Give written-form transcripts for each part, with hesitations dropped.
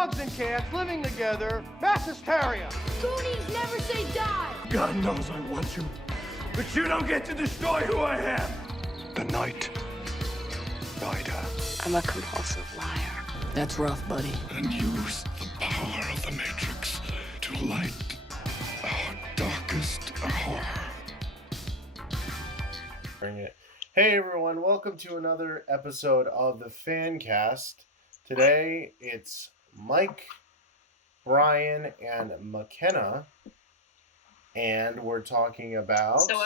dogs and cats living together, mass hysteria. Goonies never say die. God knows I want you, but you don't get to destroy who I am. The Night Rider. I'm a compulsive liar. That's rough, buddy. And use the power of the Matrix to light our darkest horror. Bring it. Hey everyone, welcome to another episode of the FanCast. Today it's Mike, Brian, and McKenna, and we're talking about... So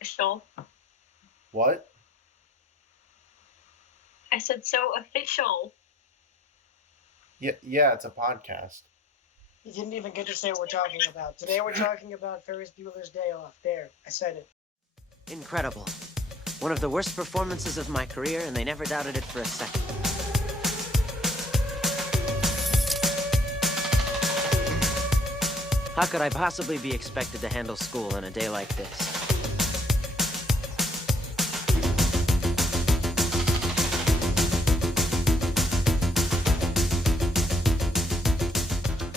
official. What? I said so official. Yeah, it's a podcast. You didn't even get to say what we're talking about. Today we're talking about Ferris Bueller's Day Off. There, I said it. Incredible. One of the worst performances of my career, and they never doubted it for a second. How could I possibly be expected to handle school on a day like this?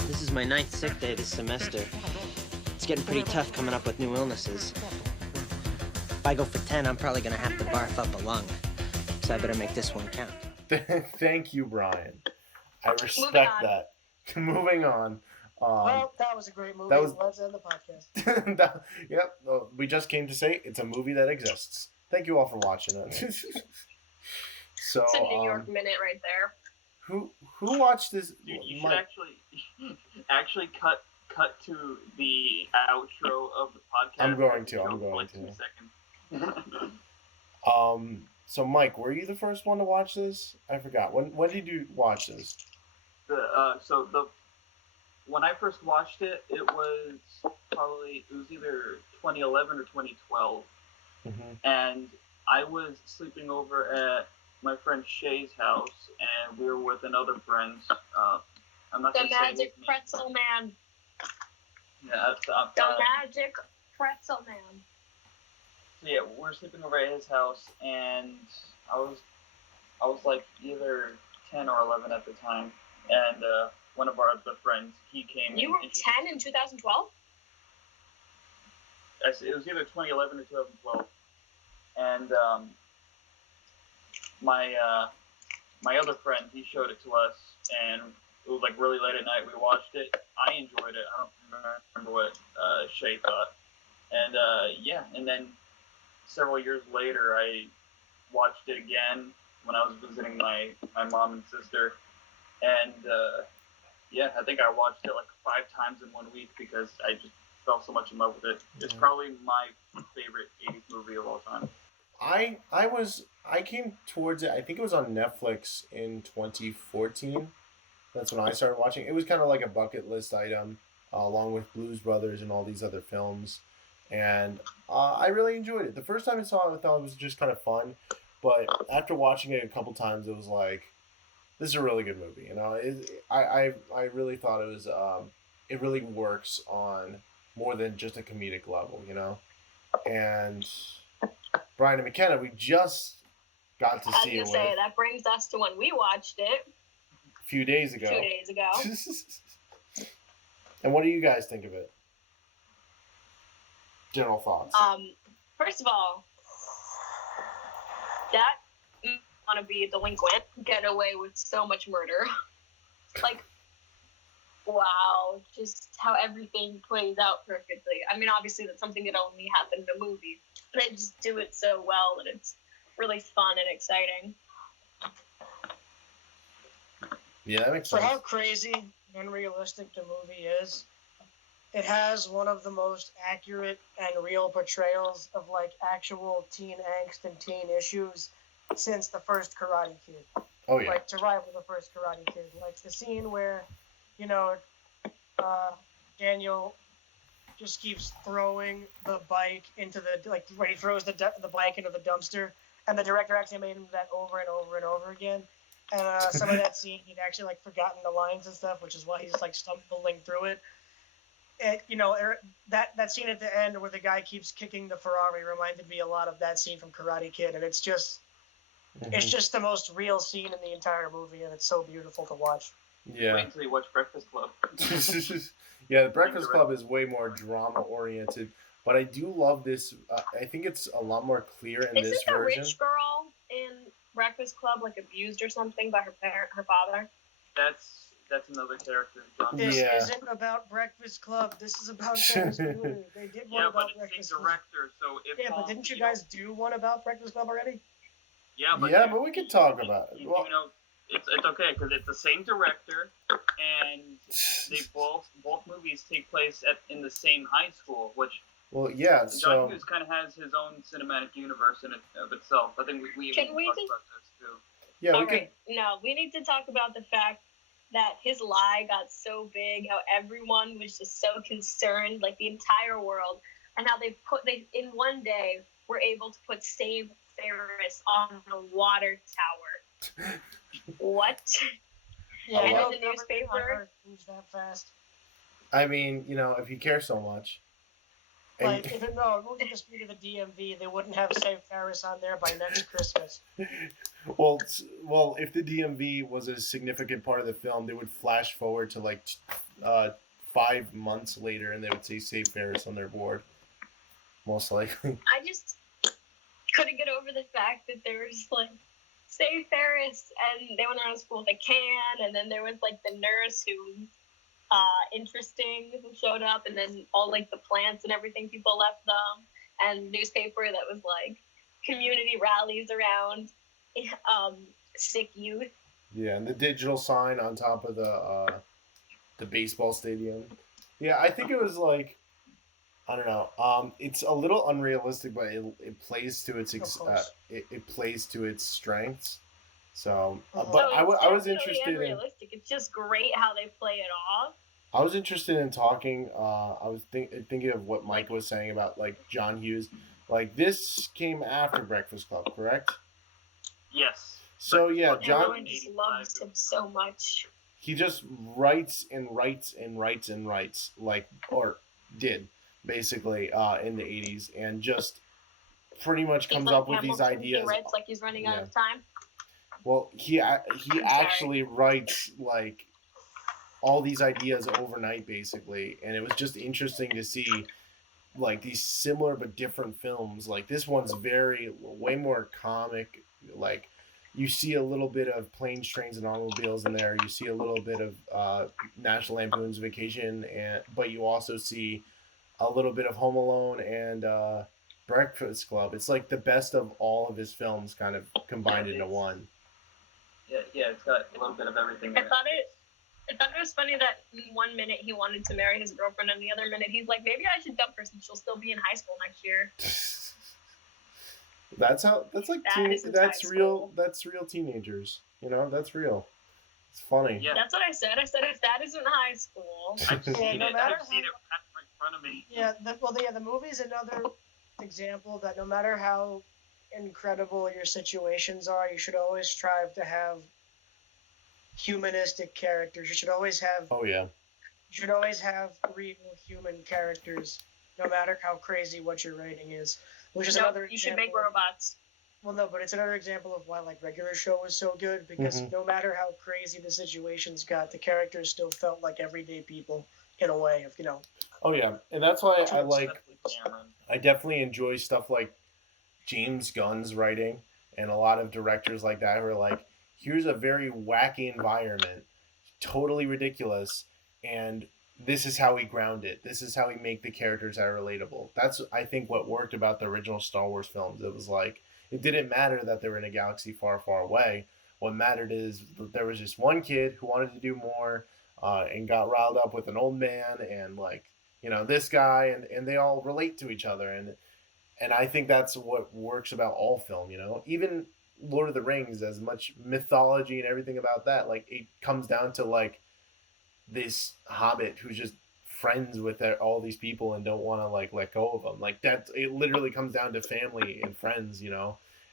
This is my 9th sick day this semester. It's getting pretty tough coming up with new illnesses. If I go for 10, I'm probably gonna have to barf up a lung. So I better make this one count. Thank you, Brian. I respect that. Moving on. Well, that was a great movie. Let's end the podcast. Yep. We just came to say it's a movie that exists. Thank you all for watching it. So it's a New York minute right there. Who watched this? Dude, you should actually cut to the outro of the podcast. I'm going to. 2 seconds. So Mike, were you the first one to watch this? I forgot. When did you watch this? When I first watched it, it was either 2011 or 2012, and I was sleeping over at my friend Shay's house, and we were with another friend. I'm not the gonna Magic say Pretzel Man. Yeah, the Magic Pretzel Man. So yeah, we're sleeping over at his house, and I was like either 10 or 11 at the time, and one of our other friends, he came. You were 10 in 2012? It was either 2011 or 2012, and my other friend, he showed it to us, and it was like really late at night. We watched it. I enjoyed it. I don't remember what Shay thought, and and then several years later, I watched it again when I was visiting my mom and sister, and I think I watched it like 5 times in 1 week because I just fell so much in love with it. It's probably my favorite 80s movie of all time. I came towards it. I think it was on Netflix in 2014. That's when I started watching. It was kind of like a bucket list item, along with Blues Brothers and all these other films. And I really enjoyed it. The first time I saw it, I thought it was just kind of fun. But after watching it a couple times, it was like, this is a really good movie. You know, I really thought it was it really works on more than just a comedic level. You know, and Brian and McKenna, we just got to see it. That brings us to when we watched it a few days ago. And what do you guys think of it? General thoughts. First of all, that want to be a delinquent, get away with so much murder. Like, wow, just how everything plays out perfectly. I mean, obviously that's something that only happened in a movie, but they just do it so well that it's really fun and exciting. Yeah, that makes sense. For how crazy and realistic the movie is, it has one of the most accurate and real portrayals of like actual teen angst and teen issues since the first Karate Kid. Oh yeah. Like to rival the first Karate Kid. Like the scene where, Daniel just keeps throwing the bike into where he throws the bike into the dumpster, and the director actually made him do that over and over and over again. And some of that scene, he'd actually forgotten the lines and stuff, which is why he's stumbling through it. And, that scene at the end where the guy keeps kicking the Ferrari reminded me a lot of that scene from Karate Kid, and it's just the most real scene in the entire movie, and it's so beautiful to watch. Yeah. Wait until you watch Breakfast Club. Yeah, the Breakfast Club is way more drama oriented, but I do love this. I think it's a lot more clear in this Isn't the version. rich girl in Breakfast Club like abused or something by her father? That's another character. John. This Yeah. isn't about Breakfast Club. This is about Ferris Bueller. They did one Yeah, about but it's Breakfast the Club. director, so if Yeah, but didn't you guys do one about Breakfast Club already? Yeah, but we could talk about it. Well, you know, it's okay because it's the same director, and they both movies take place in the same high school, which well, yeah. John So Hughes kind of has his own cinematic universe in it of itself. I think we Can even we talked just- about this too. yeah, we All could. right, no, we need to talk about the fact that his lie got so big, how everyone was just so concerned, like the entire world, and how they in one day were able to put Save Ferris on the water tower. What? Yeah, And no in the newspaper. government on Earth moves that fast. I mean, if you care so much. And- Like, if it moved at the speed of the DMV, they wouldn't have Save Ferris on there by next Christmas. well, if the DMV was a significant part of the film, they would flash forward to like 5 months later, and they would say "Save Ferris" on their board, most likely. I just couldn't get over the fact that they were just like, Save Ferris, and they went around to school with a can, and then there was like the nurse who interesting who showed up, and then all like the plants and everything people left them, and newspaper that was like community rallies around sick youth. Yeah, and the digital sign on top of the baseball stadium. Yeah, I think it was like, I don't know. It's a little unrealistic, but it plays to its it plays to its strengths. So, but I was interested in. Unrealistic. It's just great how they play it off. I was interested in talking. I was thinking of what Mike was saying about like John Hughes. Like this came after Breakfast Club, correct? Yes. So yeah, John. Everyone just loves him so much. He just writes and writes and writes and writes, like, or did basically in the 80s, and just pretty much comes up with these ideas. He writes like he's running out of time. Well, he actually writes like all these ideas overnight, basically, and it was just interesting to see like these similar but different films. Like this one's way more comic. Like you see a little bit of Planes, Trains, and Automobiles in there. You see a little bit of National Lampoon's Vacation, but you also see a little bit of Home Alone and Breakfast Club. It's like the best of all of his films kind of combined into one. Yeah, it's got a little bit of everything in I thought it was funny that in 1 minute he wanted to marry his girlfriend, and the other minute he's like, maybe I should dump her since she'll still be in high school next year. That's real. school. That's real teenagers. That's real. It's funny. Yeah. That's what I said. I said if that isn't high school. I've seen it. no matter I've seen it right in front of me. Yeah, the movie's another example that no matter how incredible your situations are, you should always strive to have humanistic characters. You should always have. Oh yeah. You should always have real human characters, no matter how crazy what you're writing is. Which is another. You should make robots. Well, no, but it's another example of why like regular show was so good, because no matter how crazy the situations got, the characters still felt like everyday people in a way of Oh yeah, and that's why I like. Cameron. I definitely enjoy stuff like James Gunn's writing, and a lot of directors like that who are like, here's a very wacky environment, totally ridiculous, and this is how we ground it. This is how we make the characters that are relatable. That's, I think, what worked about the original Star Wars films. It was like, it didn't matter that they were in a galaxy far, far away. What mattered is that there was just one kid who wanted to do more and got riled up with an old man and like, this guy, and they all relate to each other. And I think that's what works about all film, Even Lord of the Rings, as much mythology and everything about that, like it comes down to like this hobbit who's just friends with all these people and don't want to like let go of them. Like that, it literally comes down to family and friends,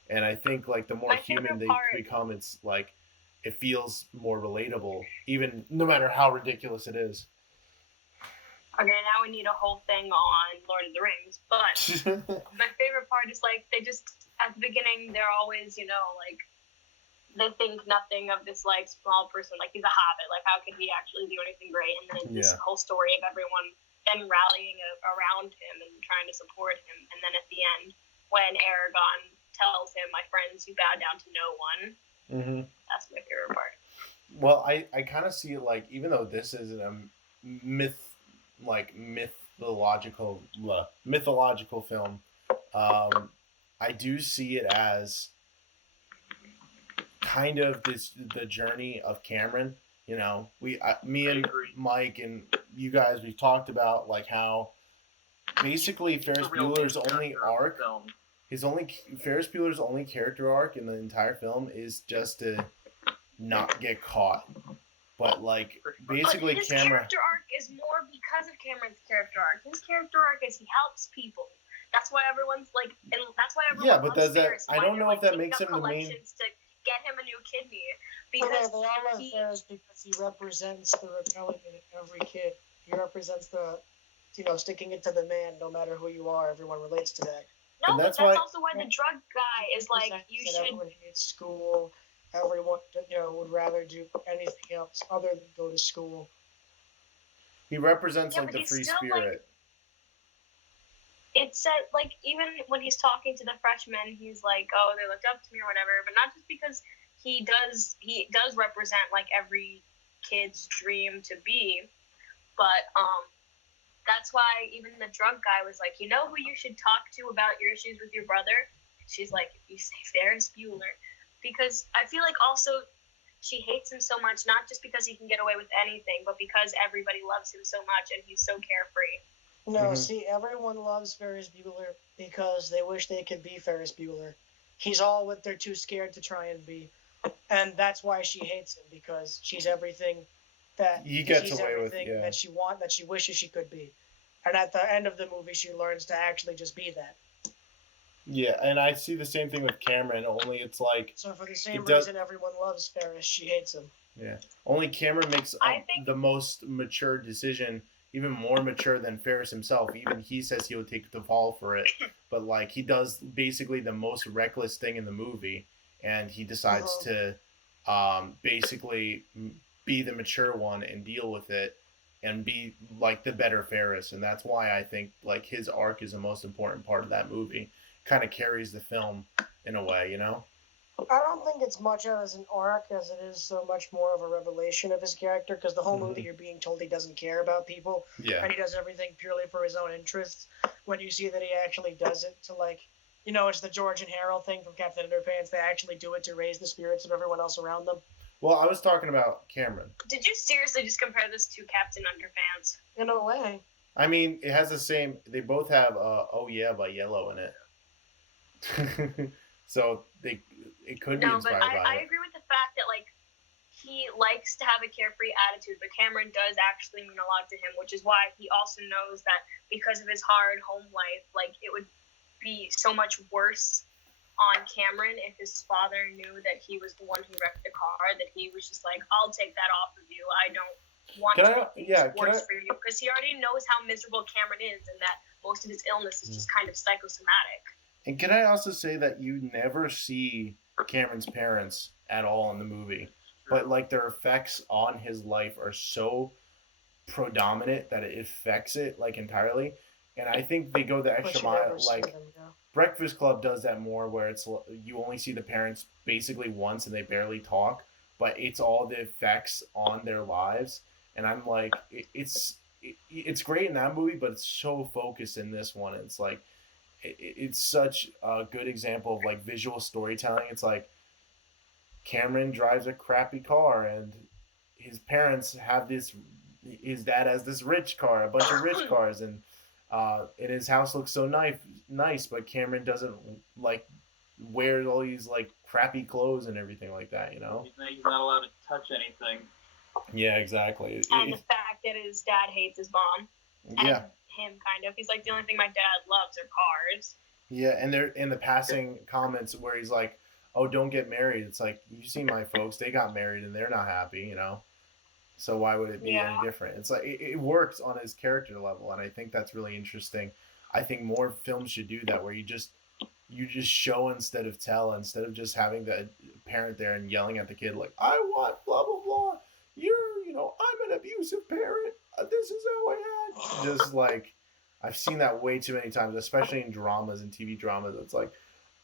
And I think like the more human they become, it's like it feels more relatable, even no matter how ridiculous it is. Okay, now we need a whole thing on Lord of the Rings, but my favorite part is like they just at the beginning they're always like they think nothing of this like small person, like he's a hobbit, like how could he actually do anything great? And then this whole story of everyone then rallying around him and trying to support him, and then at the end when Aragorn tells him, "My friends, you bow down to no one." That's my favorite part. Well, I kind of see it like, even though this isn't a mythological film, I do see it as kind of the journey of Cameron. You know, me and Mike and you guys, we've talked about like how basically Ferris Bueller's only arc, Ferris Bueller's only character arc in the entire film is just to not get caught. But like basically, but his character arc is more because of Cameron's character arc. His character arc is he helps people. That's why everyone's like, and that's why everyone loves Ferris. I don't know if that makes him the main. To get him a new kidney because they all love Ferris because he represents the rebellion in every kid. He represents the, sticking it to the man, no matter who you are. Everyone relates to that. No, but that's also why the drug guy is like, you should. Everyone hates school. Everyone, would rather do anything else other than go to school. He represents like the free spirit. It said, like, even when he's talking to the freshmen, he's like, "Oh, they looked up to me or whatever." But not just because he does represent like every kid's dream to be, but that's why even the drug guy was like, "You know who you should talk to about your issues with your brother?" She's like, "You say Ferris Bueller," because I feel like also she hates him so much, not just because he can get away with anything, but because everybody loves him so much and he's so carefree. No, see, everyone loves Ferris Bueller because they wish they could be Ferris Bueller. He's all what they're too scared to try and be. And that's why she hates him, because she's everything that he gets away with, that she wishes she could be. And at the end of the movie, she learns to actually just be that. Yeah, and I see the same thing with Cameron, only it's like... So for the same reason everyone loves Ferris, she hates him. Yeah. Only Cameron makes the most mature decision, even more mature than Ferris himself. Even he says he'll take the fall for it. But, like, he does basically the most reckless thing in the movie, and he decides to basically be the mature one and deal with it and be, like, the better Ferris. And that's why I think, like, his arc is the most important part of that movie. Kind of carries the film in a way, you know? I don't think it's much as an arc as it is so much more of a revelation of his character, because the whole movie you're being told he doesn't care about people, and he does everything purely for his own interests. When you see that he actually does it to, like, it's the George and Harold thing from Captain Underpants. They actually do it to raise the spirits of everyone else around them. Well, I was talking about Cameron. Did you seriously just compare this to Captain Underpants? In a way. I mean, it has the same... They both have Oh Yeah by Yellow in it. So it could be inspired by it. I agree with the fact that, like, he likes to have a carefree attitude, but Cameron does actually mean a lot to him, which is why he also knows that because of his hard home life, like, it would be so much worse on Cameron if his father knew that he was the one who wrecked the car, that he was just like, "I'll take that off of you. I don't want to make things worse for you," because he already knows how miserable Cameron is and that most of his illness is just kind of psychosomatic. And can I also say that you never see Cameron's parents at all in the movie, but like their effects on his life are so predominant that it affects it like entirely. And I think they go the extra mile. Like Breakfast Club does that more, where it's you only see the parents basically once and they barely talk, but it's all the effects on their lives. And I'm like, it's great in that movie, but it's so focused in this one. It's like. It's such a good example of like visual storytelling. It's like Cameron drives a crappy car and his parents have his dad has this rich car, a bunch of rich cars, and his house looks so nice, but Cameron doesn't like wear all these like crappy clothes and everything like that, you know? He's not allowed to touch anything. Yeah, exactly. And the fact that his dad hates his mom. Yeah. Him kind of. He's like, the only thing my dad loves are cars. Yeah, and they're in the passing comments where he's like, "Oh, don't get married." It's like, you see my folks, they got married and they're not happy, you know? So why would it be any different? It's like it works on his character level, and I think that's really interesting. I think more films should do that, where you just show instead of tell, instead of just having the parent there and yelling at the kid like, I want blah blah blah. I'm an abusive parent. This is how I act. Just like, I've seen that way too many times, especially in dramas and TV dramas. It's like,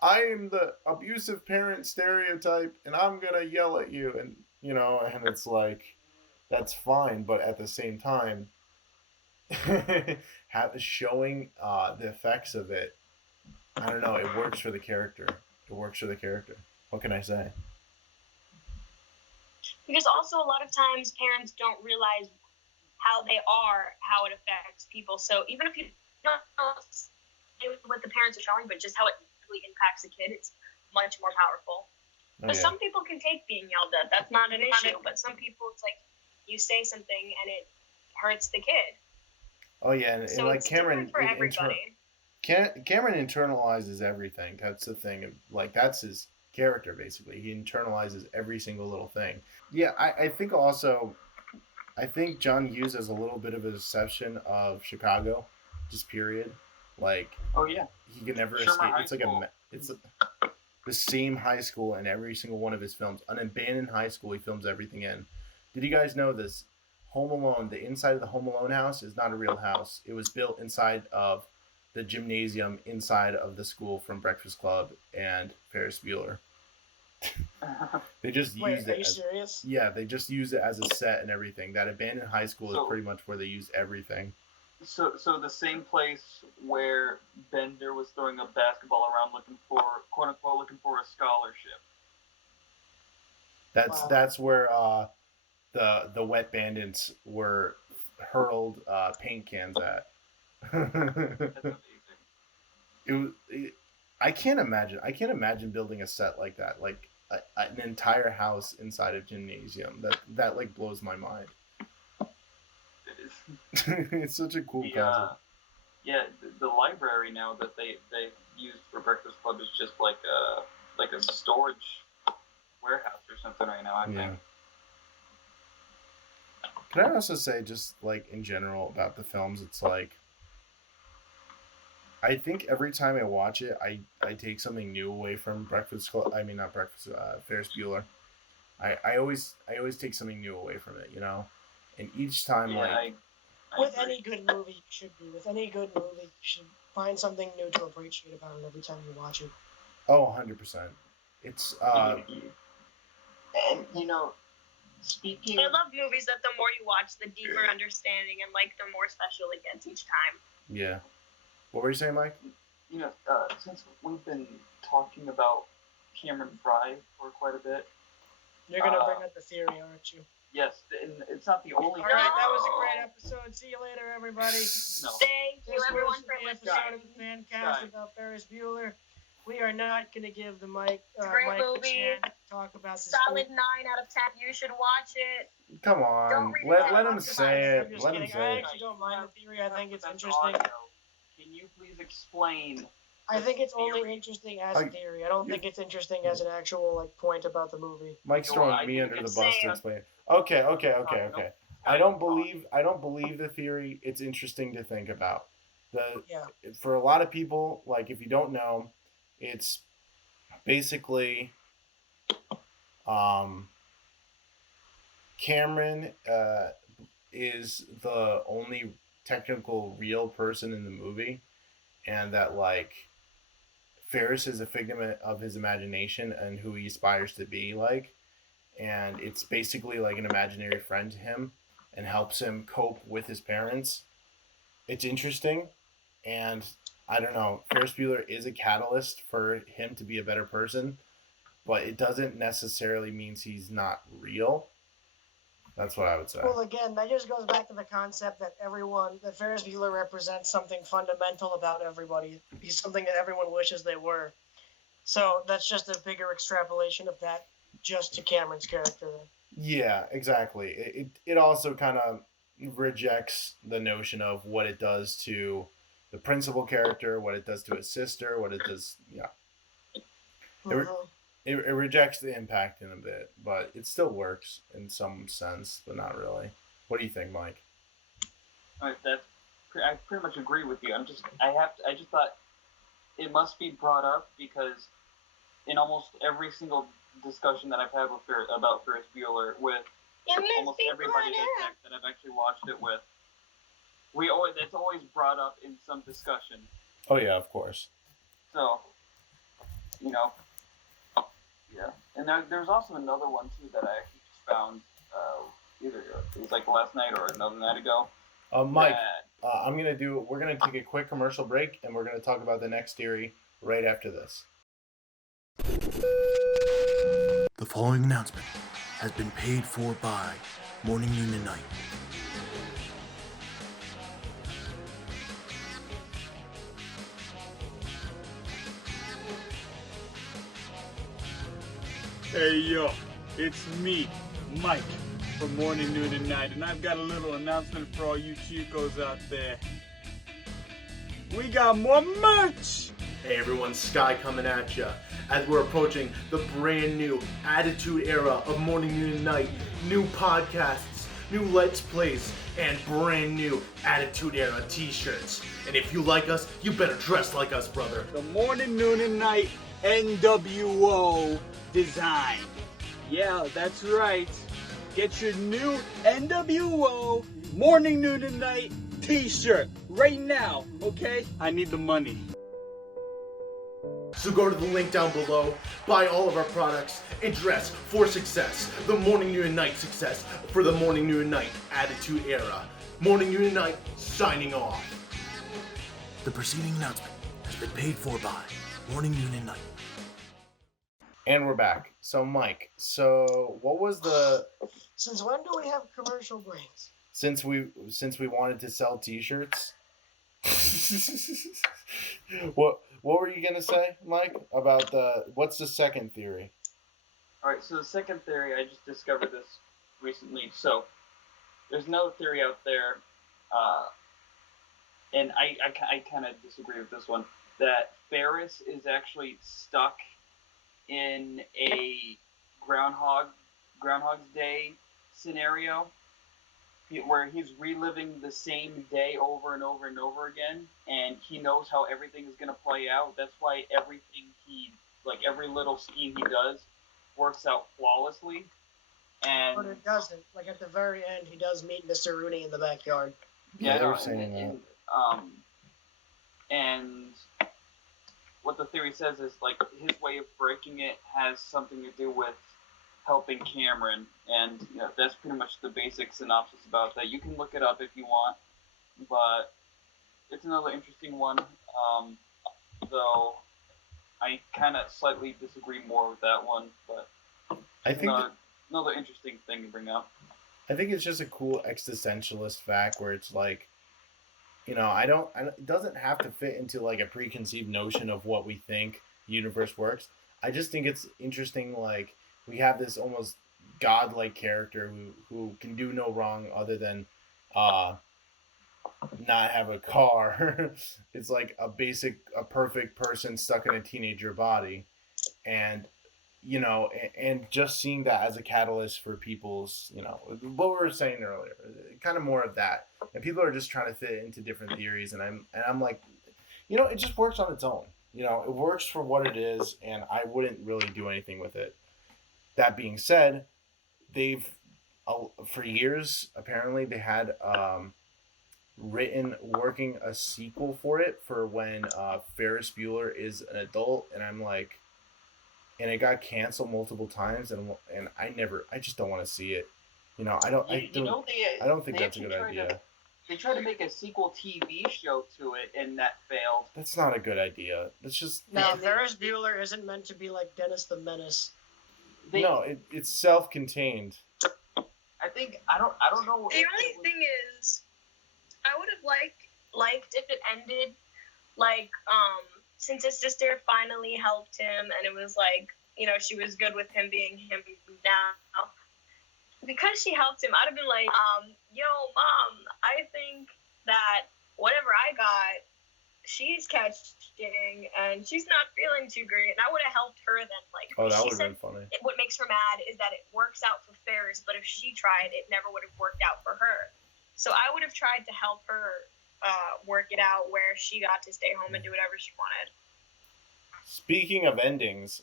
I am the abusive parent stereotype, and I'm gonna yell at you, and and it's like, that's fine, but at the same time, showing the effects of it, I don't know, it works for the character. What can I say? Because also a lot of times parents don't realize how they are, how it affects people. So even if you don't know what the parents are showing, but just how it really impacts a kid, it's much more powerful. But some people can take being yelled at. That's not an issue. But some people, it's like you say something and it hurts the kid. Oh yeah, and So like it's Cameron, different for everybody. Cameron internalizes everything. That's the thing. Like, that's his character, basically. He internalizes every single little thing. Yeah, I think also, John Hughes has a little bit of a deception of Chicago, just period. Like, Oh yeah. he can never Shermer escape. High It's like School. the same high school in every single one of his films. An abandoned high school he films everything in. Did you guys know this? Home Alone, the inside of the Home Alone house is not a real house. It was built inside of the gymnasium inside of the school from Breakfast Club and Ferris Bueller. They just Wait, used are it. you serious? Yeah, they just use it as a set and everything. That abandoned high school So- is pretty much where they use everything. So the same place where Bender was throwing a basketball around looking for, quote unquote, looking for a scholarship. That's Wow. that's where the wet bandits were hurled paint cans at. That's amazing. I can't imagine building a set like that, like an entire house inside a gymnasium. That like blows my mind. It is. It's such a cool The, concept. yeah, the library now that they used for Breakfast Club is just like a storage warehouse or something right now, I think. Can I also say, just like in general about the films, it's like, I think every time I watch it, I take something new away from Breakfast Club. I mean, not Breakfast. Ferris Bueller. I always take something new away from it, and each time I With agree. any good movie, you should be. With any good movie, you should find something new to appreciate about it every time you watch it. 100%. It's And speaking. I love movies that the more you watch, the deeper understanding and like the more special it gets each time. yeah. What were you saying, Mike? Since we've been talking about Cameron Fry for quite a bit, You're gonna bring up the theory, aren't you? yes, and it's not the only. All right, that was a great episode. See you later, everybody. No. Thank you This everyone was for the listening. episode of the FanCast about Ferris Bueller. We are not going to give the Mike Great Mike a movie. chance to talk about this. Solid 9 out of 10. You should watch it. Come on, Don't read let it. him say I'm it. just Let him kidding. I say it. actually don't mind the theory. I think it's That's interesting. audio. Can you please explain? I think it's only Theory. interesting as a theory. I don't think it's interesting as an actual point about the movie. Mike's No, throwing I me think under the it's bus to saying- explain it. Okay. Nope. I don't believe the theory. It's interesting to think about. Yeah. For a lot of people, like, if you don't know, it's basically Cameron is the only technical real person in the movie, and that like Ferris is a figment of his imagination and who he aspires to be like, and it's basically like an imaginary friend to him and helps him cope with his parents. It's interesting, and I don't know, Ferris Bueller is a catalyst for him to be a better person, but it doesn't necessarily means he's not real. That's what I would say. Well, again, that just goes back to the concept that Ferris Bueller represents something fundamental about everybody. He's something that everyone wishes they were. So that's just a bigger extrapolation of that just to Cameron's character. Yeah, exactly. It also kind of rejects the notion of what it does to the principal character, what it does to his sister, what it does. Yeah, it rejects the impact in a bit, but it still works in some sense, but not really. What do you think, Mike? I pretty much agree with you. I just thought it must be brought up because in almost every single discussion that I've had with about Ferris Bueller with almost everybody that I've actually watched it with, it's always brought up in some discussion. Oh yeah, of course. So, yeah. And there's also another one too that I actually just found either it was like last night or another night ago. Mike, we're gonna take a quick commercial break, and we're gonna talk about the next theory right after this. The following announcement has been paid for by Morning, Noon, and Night. Hey yo, it's me, Mike, from Morning, Noon, and Night, and I've got a little announcement for all you chicos out there. We got more merch! Hey everyone, Sky coming at ya as we're approaching the brand new Attitude Era of Morning, Noon, and Night. New podcasts, new Let's Plays, and brand new Attitude Era t-shirts. And if you like us, you better dress like us, brother. The Morning, Noon, and Night NWO design. Yeah, that's right. Get your new NWO Morning, Noon, and Night t-shirt right now, okay? I need the money. So go to the link down below, buy all of our products, and dress for success. The Morning, Noon, and Night success for the Morning, Noon, and Night Attitude Era. Morning, Noon, and Night signing off. The preceding announcement has been paid for by Morning, Noon, and Night. And we're back. So Mike, what was the... Since when do we have commercial breaks? Since we wanted to sell t-shirts? What were you gonna say, Mike, about what's the second theory? Alright, so the second theory, I just discovered this recently. So, there's another theory out there, and I kind of disagree with this one, that Ferris is actually stuck in a Groundhog's Day scenario, where he's reliving the same day over and over and over again, and he knows how everything is going to play out. That's why every little scheme he does works out flawlessly. But it doesn't. Like at the very end, he does meet Mr. Rooney in the backyard. Yeah, they were saying that. And what the theory says is like his way of breaking it has something to do with helping Cameron, and that's pretty much the basic synopsis about that. You can look it up if you want, but it's another interesting one. Though I kind of slightly disagree more with that one, but I think another interesting thing to bring up. I think it's just a cool existentialist fact where it's like, it doesn't have to fit into like a preconceived notion of what we think the universe works. I just think it's interesting, like, we have this almost godlike character who can do no wrong other than not have a car. It's like a perfect person stuck in a teenager body. And, and just seeing that as a catalyst for people's, what we were saying earlier, kind of more of that. And people are just trying to fit into different theories. And I'm like, it just works on its own. It works for what it is, and I wouldn't really do anything with it. That being said, they've, for years, apparently they had working a sequel for it for when Ferris Bueller is an adult, and I'm like, and it got canceled multiple times, and I just don't want to see it. I don't think that's a good idea. They tried to make a sequel TV show to it, and that failed. That's not a good idea. That's just... No, Ferris Bueller isn't meant to be like Dennis the Menace. It's self-contained. I don't know. The only thing is, I would have liked if it ended since his sister finally helped him, and it was like, she was good with him being him now. Because she helped him, I'd have been like, yo, Mom, I think that whatever I got, she's catching, and she's not feeling too great, and I would have helped her then. That would have been funny. What makes her mad is that it works out for Ferris, but if she tried, it never would have worked out for her. So I would have tried to help her work it out where she got to stay home and do whatever she wanted. Speaking of endings,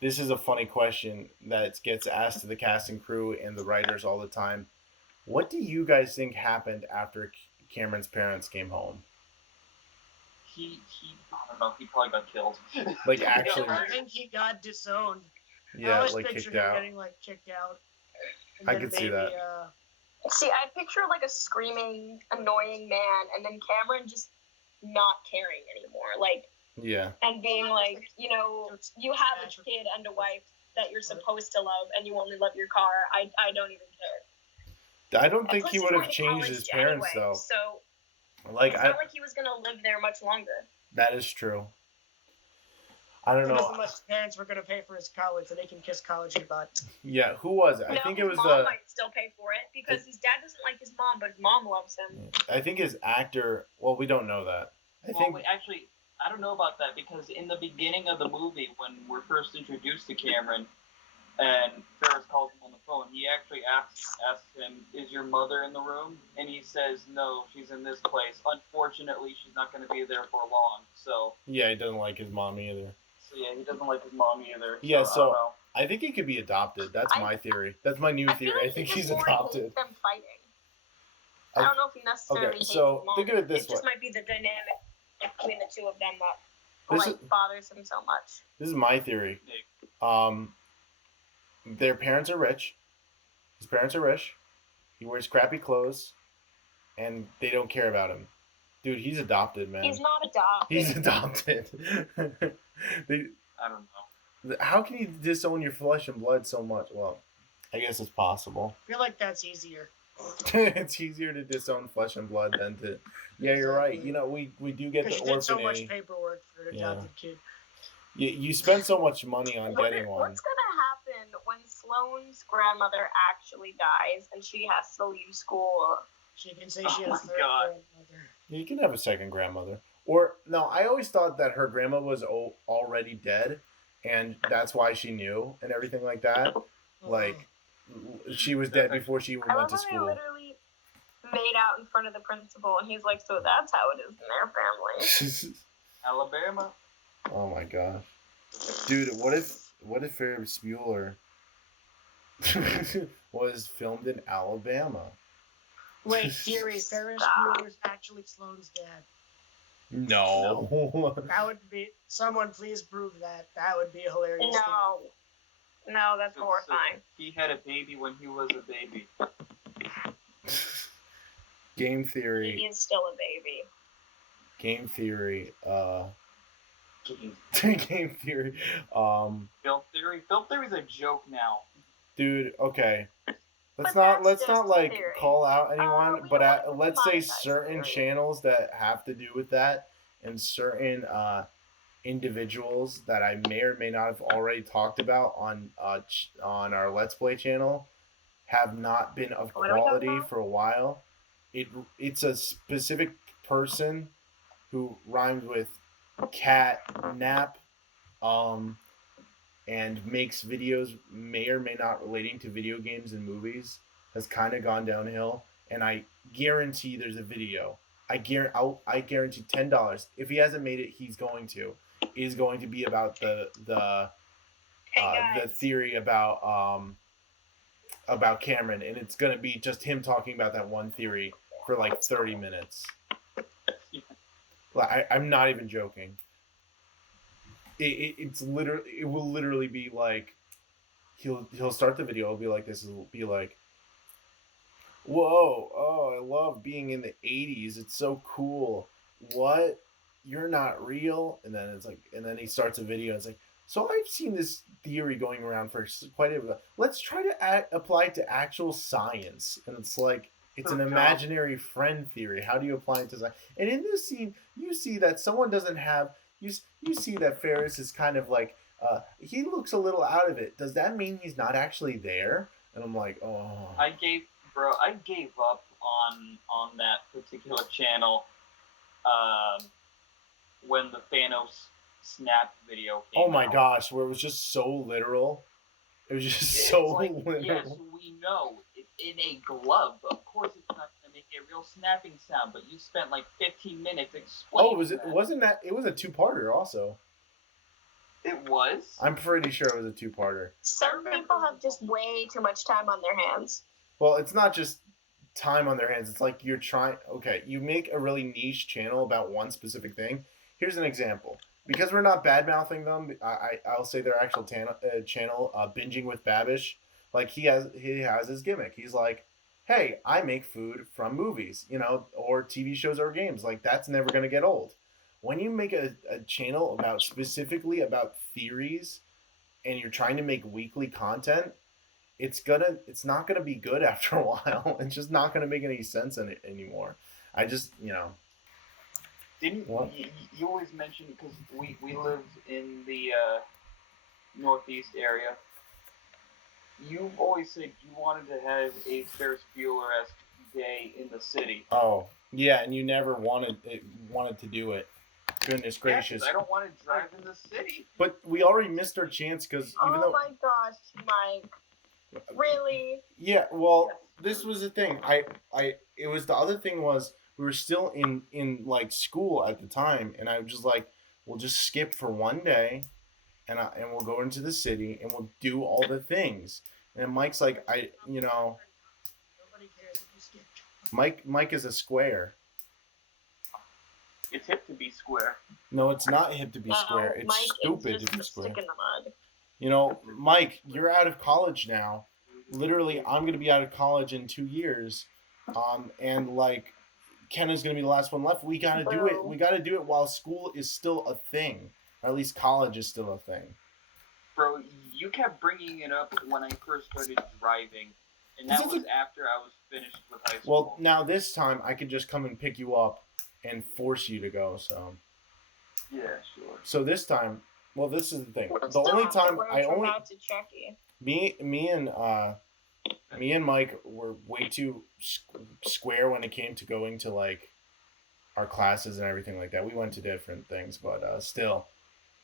this is a funny question that gets asked to the cast and crew and the writers all the time. What do you guys think happened after Cameron's parents came home? He I don't know. He probably got killed. Like, actually, I think he got disowned. I yeah, always like picture kicked him out. getting like kicked out. And I then could see maybe, that. See, I picture like a screaming, annoying man, and then Cameron just not caring anymore. Like, Yeah. and being like, you know, you have a kid and a wife that you're supposed to love, and you only love your car. I don't even care. I don't And think plus he he's would have going to changed college his parents, anyway, though. So Like, it's not like he was gonna live there much longer. that is true. I don't it know. wasn't like his parents were going to pay for his college, so they can kiss college goodbye. Yeah, who was it? I No, think it his was mom might still pay for it because his dad doesn't like his mom, but his mom loves him. I think his actor. Well, we don't know that. Actually, I don't know about that because in the beginning of the movie, when we're first introduced to Cameron, and Ferris calls him on the phone, he actually asks him, "Is your mother in the room?" And he says, "No, she's in this place. Unfortunately, she's not going to be there for long." So Yeah, he doesn't like his mom either. yeah, he doesn't like his mom either. Yeah, I don't so know. I think he could be adopted. That's my theory. That's my new theory. I think he's adopted. Hates them fighting. I don't know if he necessarily Okay, hates so his mom. think of it this It just way. might be the dynamic between the two of them that This like bothers him so much. This is my theory. Their parents are rich. His parents are rich. He wears crappy clothes, and they don't care about him. Dude, he's adopted, man. He's not adopted. He's adopted. I don't know. How can you disown your flesh and blood so much? Well, I guess it's possible. I feel like that's easier. It's easier to disown flesh and blood than to. Yeah, you're right. You know, we do get the Because you did so orphanage. much paperwork for an adopted kid. You spend so much money on getting one. What's gonna happen when Sloane's grandmother actually dies and she has to leave school? She can say she had a third God. grandmother. You can have a second grandmother. Or, no, I always thought that her grandma was already dead, and that's why she knew, and everything like that. Like, she was dead before she even I went love to how they school. literally made out in front of the principal, and he's like, "So that's how it is in their family." Alabama. Oh my gosh. Dude, what if Ferris Bueller was filmed in Alabama? Wait, theory, Ferris Bueller's actually Sloane's dad. No. That would be... Someone please prove that. That would be a hilarious. No, that's horrifying. He had a baby when he was a baby. Game He theory. is still a baby. Game theory. Game Game theory. Film theory. Film theory's a joke now. Dude, okay. Let's But not that's just a like theory. call out anyone, we but don't want let's to say monetize certain theory. channels that have to do with that and certain individuals that I may or may not have already talked about on our Let's Play channel have not been of What are we talking quality about? for a while. It's a specific person who rhymed with cat nap, and makes videos may or may not relating to video games and movies, has kind of gone downhill. And I guarantee there's a video. I guarantee $10 if he hasn't made it, is going to be about the theory about Cameron, and it's gonna be just him talking about that one theory for like 30 minutes. Like, I'm not even joking. It will literally be like he'll start the video. It'll be like this. It'll be like, whoa, oh, I love being in the 80s. It's so cool. What? You're not real? And then it's like, and then he starts a video. And it's like, so I've seen this theory going around for quite a bit. Let's try to apply it to actual science. And it's like, it's an imaginary friend theory. How do you apply it to science? And in this scene, you see that someone doesn't have. You see that Ferris is kind of like, he looks a little out of it. Does that mean he's not actually there? And I'm like, oh. I gave up on that particular channel when the Thanos snap video came Oh my out. gosh, where it was just so literal. It was just so It's like, literal. yes, we know it's in a glove. Of course, it's not going to make a real snapping sound, but you spent like 15 minutes explaining. It was a two-parter also. It was? I'm pretty sure it was a two-parter. Some people have just way too much time on their hands. Well, it's not just time on their hands. It's like you're trying. Okay, you make a really niche channel about one specific thing. Here's an example. Because we're not bad mouthing them, I'll say their actual channel, Binging with Babish. Like he has his gimmick. He's like, hey, I make food from movies, or TV shows or games. Like that's never gonna get old. When you make a channel specifically about theories, and you're trying to make weekly content, it's not gonna be good after a while. It's just not gonna make any sense anymore. I just Didn't you always mention, because we live in the northeast area, you've always said you wanted to have a Ferris Bueller-esque day in the city. Oh yeah, and you never wanted to do it. Goodness gracious! I don't want to drive in the city. But we already missed our chance because Oh my gosh, Mike! Really? Yeah. Well, this was the thing. It was the other thing was we were still in like school at the time, and I was just like, we'll just skip for one day, and we'll go into the city and we'll do all the things. And Mike's like, Nobody cares if you skip. Mike is a square. It's hip to be square. No, it's not hip to be square. It's Mike stupid is just to be a square. stick in the mud. Mike, you're out of college now. Literally, I'm gonna be out of college in 2 years, and like, Ken is gonna be the last one left. We gotta do it. We gotta do it while school is still a thing, or at least college is still a thing. Bro, you kept bringing it up when I first started driving, and that was after I was finished with high school. Well, now this time I could just come and pick you up and force you to go. So. Yeah, sure. So this time, well, this is the thing. We're The still only on the time road I from only out to Chucky. me and Mike were way too square when it came to going to like our classes and everything like that. We went to different things, but still.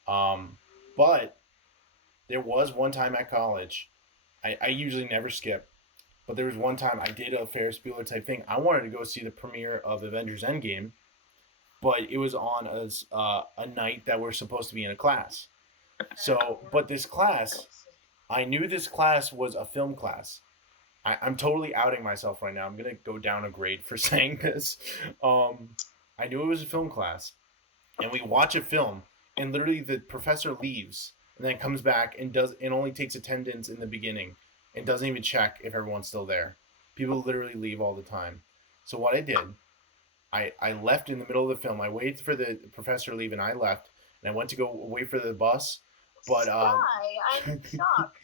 But there was one time at college, I usually never skip, but there was one time I did a Ferris Bueller type thing. I wanted to go see the premiere of Avengers Endgame, but it was on a night that we're supposed to be in a class. So, but this class, I knew this class was a film class. I'm totally outing myself right now. I'm going to go down a grade for saying this. I knew it was a film class. And we watch a film, and literally the professor leaves, and then comes back and only takes attendance in the beginning, and doesn't even check if everyone's still there. People literally leave all the time. So what I did, I left in the middle of the film. I waited for the professor to leave, and I left, and I went to go wait for the bus. But I'm in shock.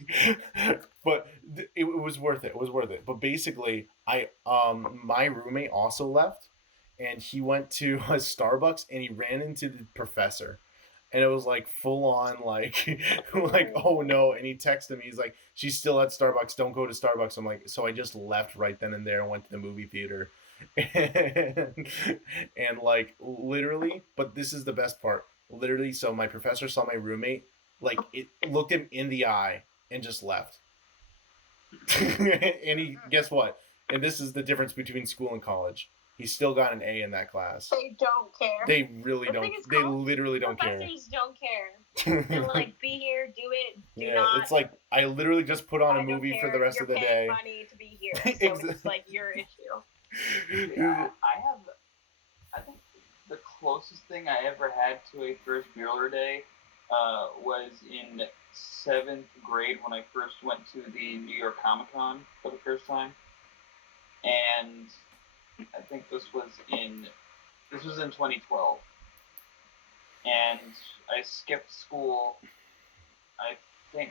But it was worth it. It was worth it. But basically, my roommate also left, and he went to a Starbucks, and he ran into the professor, and it was like full on like oh no. And he texted me. He's like, she's still at Starbucks. Don't go to Starbucks. I'm like, so I just left right then and there and went to the movie theater, and like literally. But this is the best part. Literally, so my professor saw my roommate. Like, it looked him in the eye and just left. And guess what? And this is the difference between school and college. He still got an A in that class. They don't care. They really don't. They literally don't care. Professors don't care. They're like, be here, do it, do not. It's like, I literally just put on a movie for the rest of the day. You're paying money to be here, so it's like your issue. Yeah, I think the closest thing I ever had to a Ferris Bueller day was in 7th grade when I first went to the New York Comic Con for the first time, and I think this was in 2012, and I skipped school. I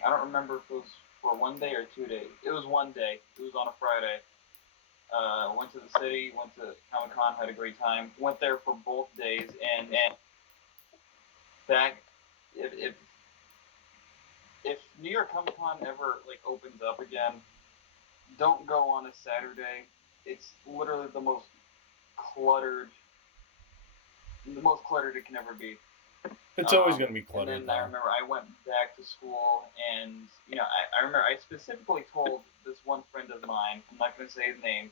don't remember if it was for 1 day or 2 days. It was 1 day. It was on a Friday. Went to the city, went to Comic Con, had a great time. Went there for both days, and back. If New York Comic Con ever like opens up again, don't go on a Saturday. It's literally the most cluttered it can ever be. It's always going to be cluttered. And then I remember I went back to school, and I remember I specifically told this one friend of mine, I'm not going to say his name,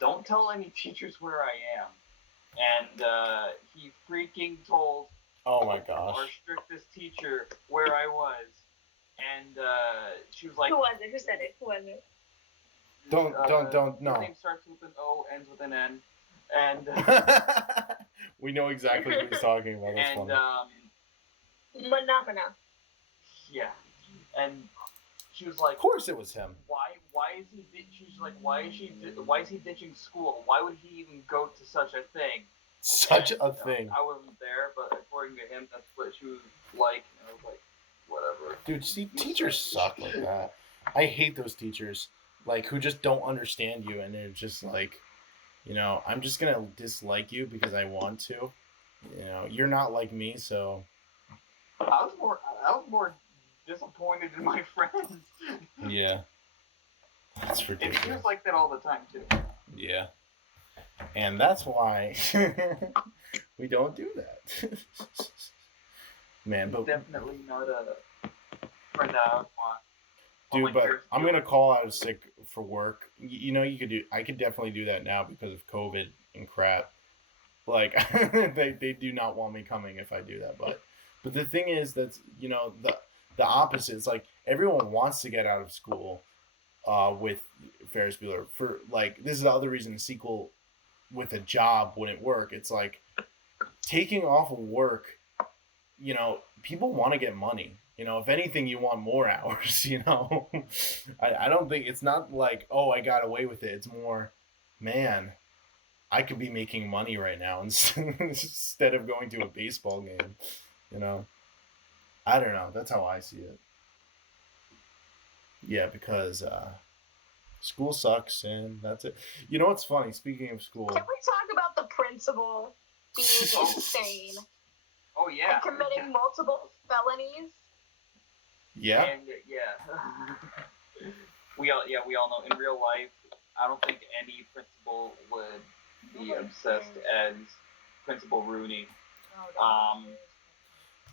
don't tell any teachers where I am. And he freaking told oh my gosh, our strictest teacher where I was, and she was like, "Who was it? Who said it? Who was it?" Don't. No. His name starts with an O, ends with an N, and we know exactly what he's talking about. That's and funny. Phenomena. Yeah, and she was like, of course it was him. Why is he? She's like, why is he ditching school? Why would he even go to such a thing? Such a thing. I wasn't there, but according to him, that's what she was like. And I was like, whatever. Dude, see, teachers suck like that. I hate those teachers, like, who just don't understand you, and they're just like, I'm just gonna dislike you because I want to. You're not like me, so. I was more disappointed in my friends. Yeah. That's ridiculous. And he was like that all the time too. Yeah. And that's why we don't do that. Man, but definitely not a friend I would want. Dude, but I'm gonna call out sick for work. I could definitely do that now because of COVID and crap. Like they do not want me coming if I do that, but the thing is that's the opposite. It's like everyone wants to get out of school with Ferris Bueller. For like, this is the other reason the sequel with a job wouldn't work. It's like taking off of work, people want to get money. If anything, you want more hours, I don't think it's not like, oh, I got away with it. It's more, man, I could be making money right now instead of going to a baseball game, I don't know. That's how I see it. Yeah, because school sucks, and that's it. You know what's funny? Speaking of school, can we talk about the principal being insane? Oh yeah, and committing multiple felonies. Yeah. And we all know in real life, I don't think any principal would be obsessed as Principal Rooney.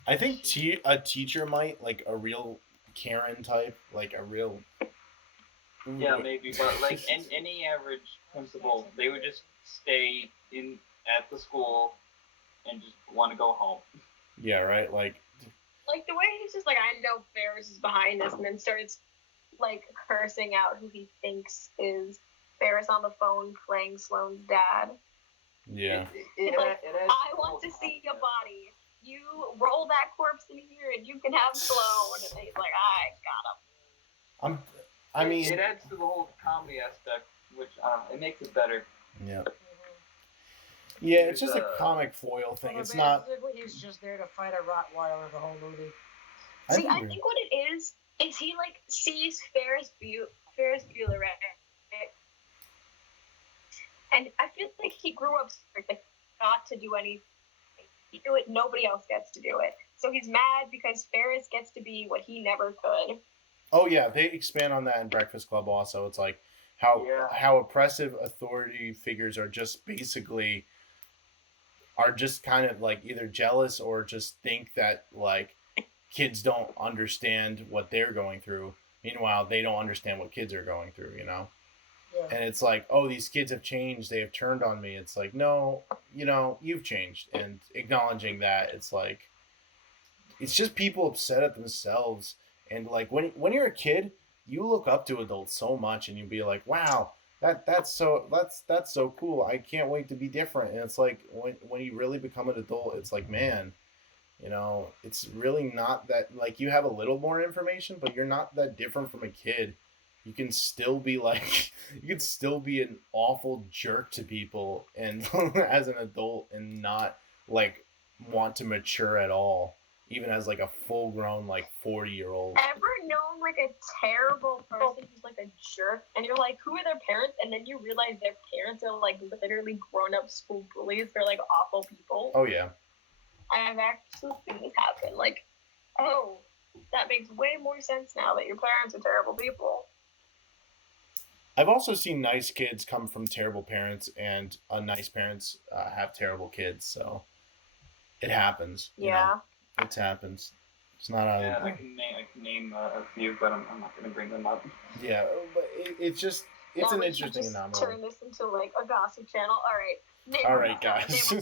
I think a teacher might, like a real Karen type, like a real. Yeah, maybe, but like any average principal, they would just stay at the school and just want to go home. Yeah, right. Like the way he's just like, I know Ferris is behind this, and then starts like cursing out who he thinks is Ferris on the phone playing Sloane's dad. Yeah. I want to see your body. You roll that corpse in here, and you can have Sloane. And he's like, I got him. I mean, it adds to the whole comedy aspect, which it makes it better. Yeah. Yeah, it's just a comic foil thing. It's not. He's just there to fight a Rottweiler the whole movie. I think what it is he like sees Ferris Bueller, right? And I feel like he grew up like not to do anything. He do it, nobody else gets to do it. So he's mad because Ferris gets to be what he never could. Oh yeah, they expand on that in Breakfast Club also. It's like how oppressive authority figures are just basically kind of like either jealous or just think that like kids don't understand what they're going through. Meanwhile, they don't understand what kids are going through, Yeah. And it's like, oh, these kids have changed. They have turned on me. It's like, no, you've changed. And acknowledging that, it's like, it's just people upset at themselves. And like when you're a kid, you look up to adults so much, and you'll be like, wow, that's so cool. I can't wait to be different. And it's like when you really become an adult, it's like, man, it's really not that, like, you have a little more information, but you're not that different from a kid. You can still be like, you can still be an awful jerk to people and as an adult and not like want to mature at all, even as like a full grown like 40-year-old. Ever known like a terrible person who's like a jerk, and you're like, who are their parents? And then you realize their parents are like literally grown up school bullies. They're like awful people. Oh yeah. I've actually seen this happen. Like, oh, that makes way more sense now that your parents are terrible people. I've also seen nice kids come from terrible parents, and nice parents have terrible kids. So, It happens. You know? It happens. It's not out Yeah, of the I can name a few, but I'm not going to bring them up. Yeah, but it's just, it's Now an we should interesting just anomaly. turn this into like a gossip channel. All right. All right, guys.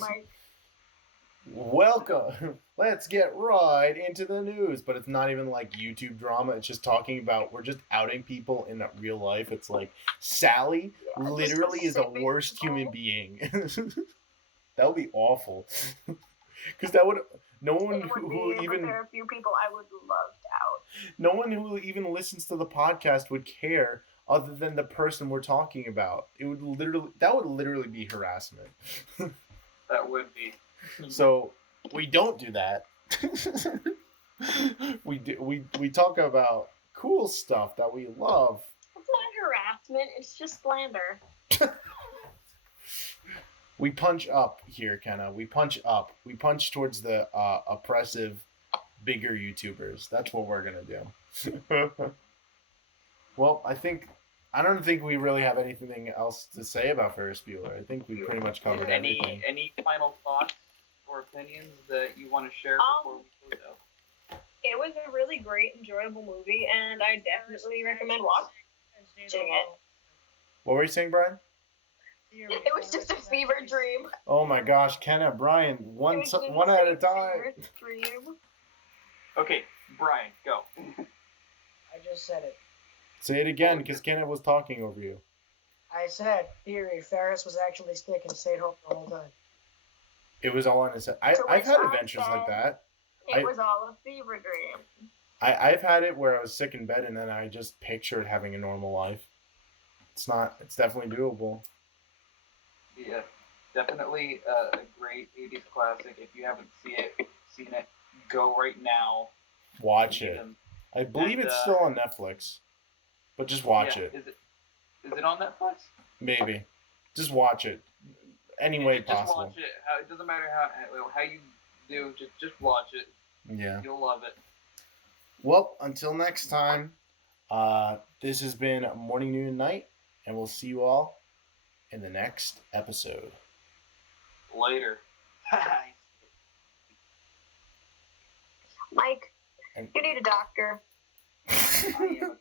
Welcome. Let's get right into the news. But it's not even like YouTube drama. It's just talking about, we're just outing people in real life. It's like, Sally literally is the worst human being. That would be awful. Because that would, no one who even, there are a few people I would love to out. no one who even listens to the podcast would care other than the person we're talking about. That would literally be harassment. That would be. So we don't do that. We talk about cool stuff that we love. It's not harassment. It's just slander. We punch up here, Kenna. We punch up. We punch towards the oppressive, bigger YouTubers. That's what we're gonna do. Well, I don't think we really have anything else to say about Ferris Bueller. I think we pretty much covered everything. Any final thoughts or opinions that you want to share before we close out? It was a really great, enjoyable movie, and I definitely recommend watching it. What were you saying, Brian? It was just a fever dream. Oh my gosh, Kenna, Brian, one at a time. Okay, Brian, go. I just said it. Say it again, because Kenna was talking over you. I said, theory, Ferris was actually sick and stayed home the whole time. It was all in his head. I've had adventures like that. It was all a fever dream. I've had it where I was sick in bed and then I just pictured having a normal life. It's definitely doable. Yeah, definitely a great 80s classic. If you haven't seen it, go right now. Watch it. I believe it's still on Netflix, but just watch it. Is it on Netflix? Maybe. Just watch it. Any way possible. Just watch it. It doesn't matter how you do. Just watch it. Yeah. You'll love it. Well, until next time, this has been Morning, Noon, and Night, and we'll see you all in the next episode. Later. Mike, you need a doctor. I am a